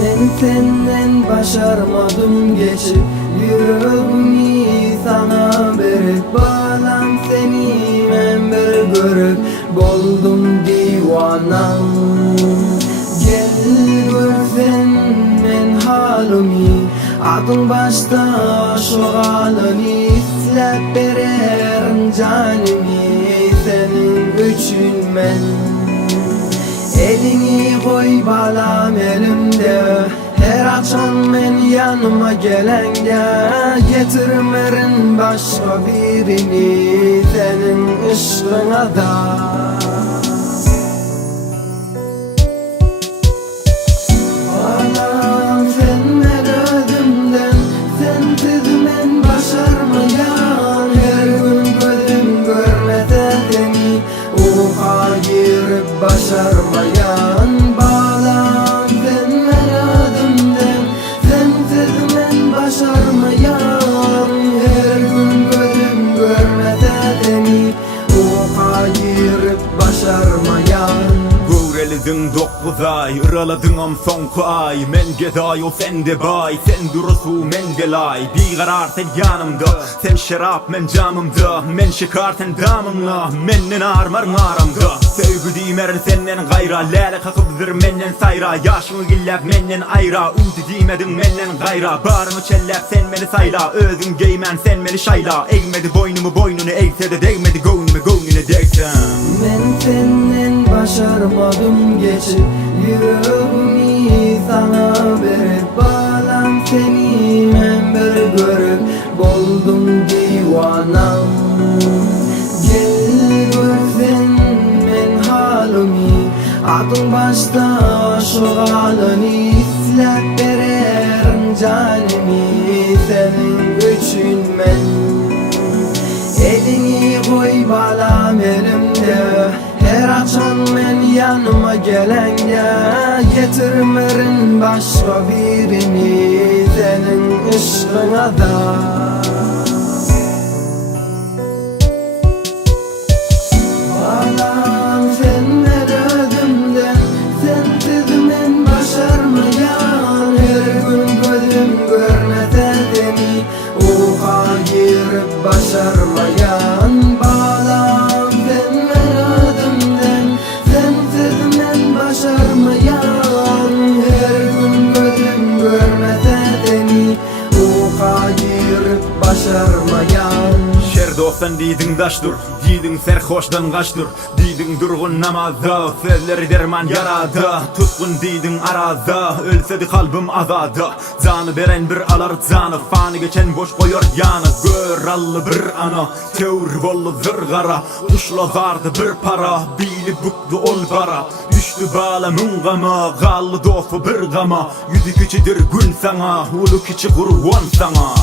Men senden başarmadım geçip yüreğimi sana berip bağlam seni men bir görüp boldum divanam. Gel görsen men halimi aklın başta şu halini islep bererim canimi senin üçün men. Elini koy balam elimde, her akşam men yanıma gelende getirmerin başka birini senin ışığına da. Balam sen men özümden, sensiz men başarmayan, her gün gözüm görmese seni uha girip başarmayan. Bağlam sen men özümden, sensiz men başarmayan, her gün gözüm görmese seni uha girip başarmayan. Gövreledin 9 ay, ıraladın sonku ay. Men geday o sen de bay, sen durusu men gelay. Bir karar sen yanımda, sen şarap men camımda. Men şikar sen damımla, mennen armarın aramda. Sevgi dimer senden gayra, lale kakıbdır mennen sayra. Yaşını gillep mennen ayra, ümdi diymedin mennen gayra. Barımı çellep sen beni sayla, özün geymen sen beni şayla. Eğmedi boynumu boynunu eğse de değmedi gönlüme değsem. Men senden başarmadım geçip yüreğimi sana berip bağlam seni men bir görüp boldum divanam. Gel görsen men halimi aklın başta şu halini islep bererim canimi senin üçün men. Elini koy balam elimde, her akşam men yanıma gelende getirmerin başka birini senin ışığına da. Balam sen men özümden, sensiz men başarmayan, her gün gözüm görmese seni uha girip başarmayan. Bağlam sen men özümden, sensiz men başarmayan, her gün gözüm görmese seni uha girip başarmayan. Şer dostan diydin daştur, diydin serhoşdan kaçtur. Diydin durgun namazda, sözleri derman yarada. Tutkun diydin arada, ölsedi kalbim azada. Canı veren bir alar canı, fanı geçen boş koyar yanı. Gör allı bir ana, tevr bollu zırgara. Kuşla zardı bir para, bili buklu ol bara. Düştü bağlamın gama, gallı dostu bir gama. Yüzü küçüdür gün sana, ulu küçü kurvan sana.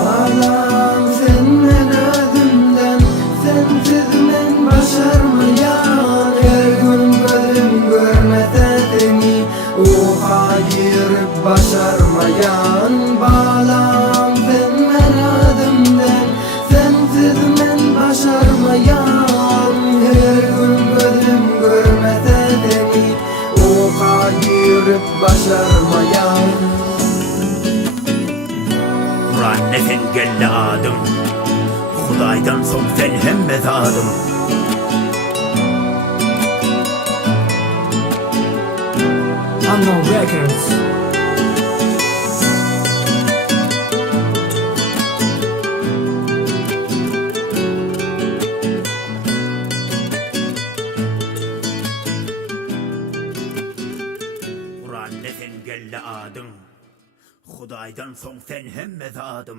Bağlam sen men özümden, sensiz men başarmayan, her gün gözüm görmese seni uha girip başarmayan. Bağlam sen men özümden, sensiz men başarmayan, her gün gözüm görmese seni uha girip başarmayan. Kur'an nefin gelle adım, Hudaydan son sen hem mezadım. Unknown Records. Kur'an nefin gelle adım, Hudaydan son sen hem mezadım.